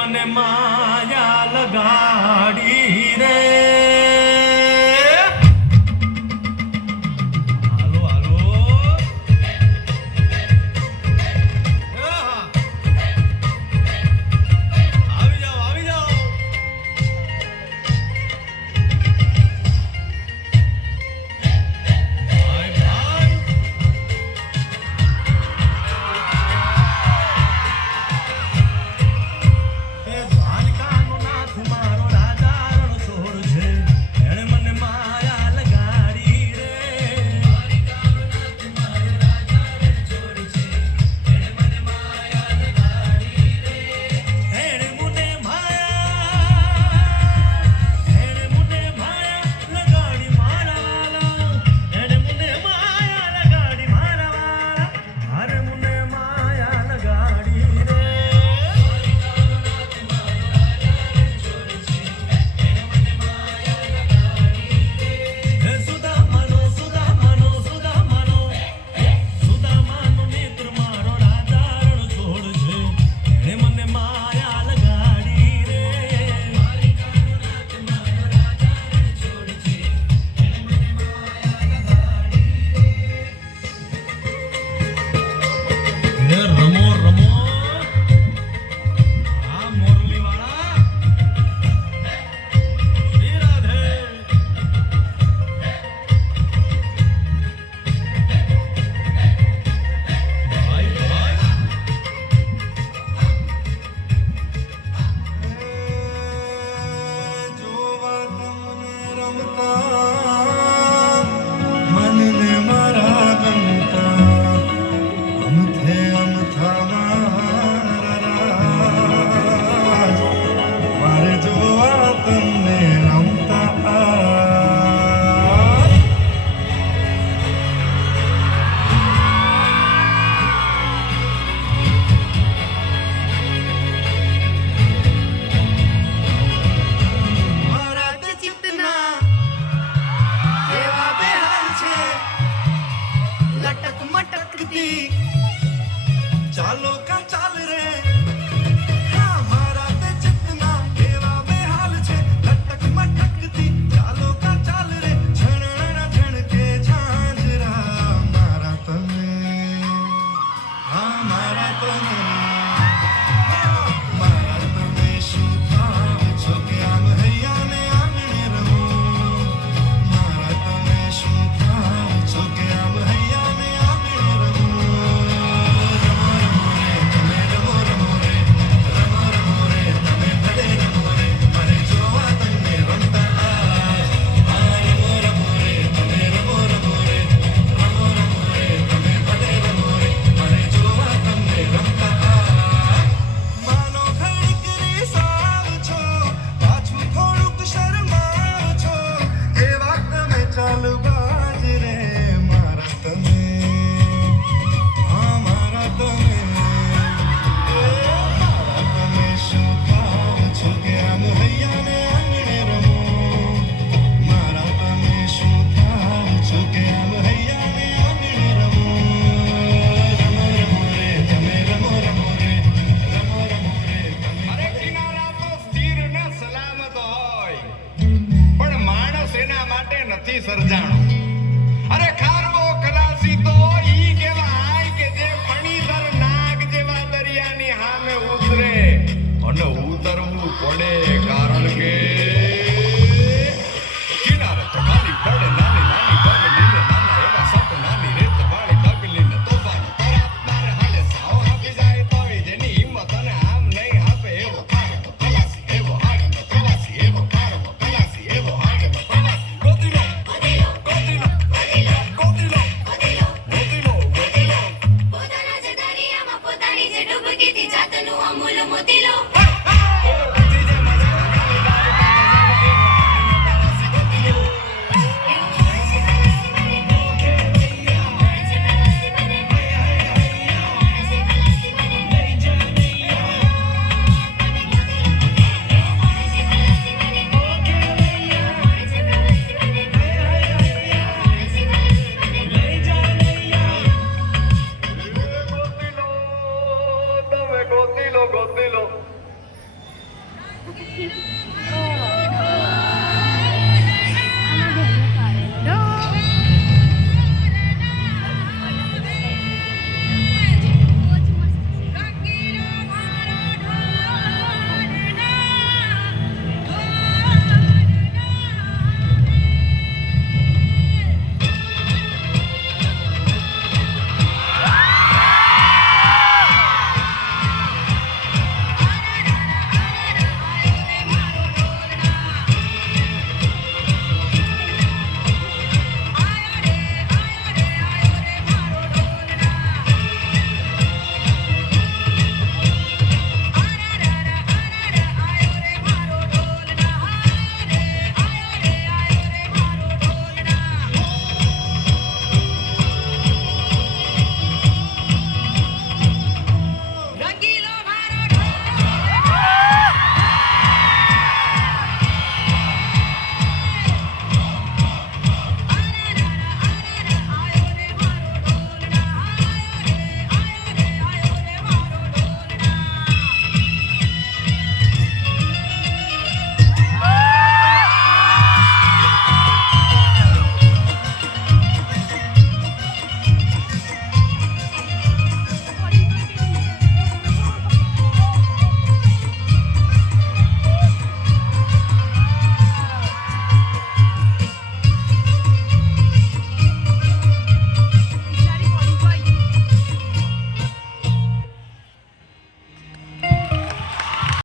મને માયા લગાડી રે હાલો હાલો આવી જાઓ ભાઈ ચાલો કા ચાલ રે મારા તે ચિતના કેવા બેહાલ છે લટક મટકતી ચાલો કા ચાલ રે છણણા છણકે ઝાંઝરા મારા તમે મારા તમે શું થાવ છો કે આમ હૈયા ને આંગણે રમો મારા તમે શું થાવ છો કે આમ હૈયા ને આંગણે રમો નથી સર્જાણો અરે ખારવો ખલાસી તો ઈ કેવાય કે જે ફણીધર નાગ જેવા દરિયાની સામે ઉતરે અને ઉતરવું પડે કારણ કે કિનારે તો ખાલી પડે નાની નાની બગડીને નાના એવા સપ નાની રેત વાળી ડબલીને તોફાન તરાપ મારે હાલે સાવ આપી જાય તોય જેની હિંમત અને આમ નહીં આપે એવો ખારવો ખલાસી એવો આગળ ખલાસી એવો ખારવો ખલાસી એવો આગળ ખલાસી જાતનું અમૂલ મોતીલો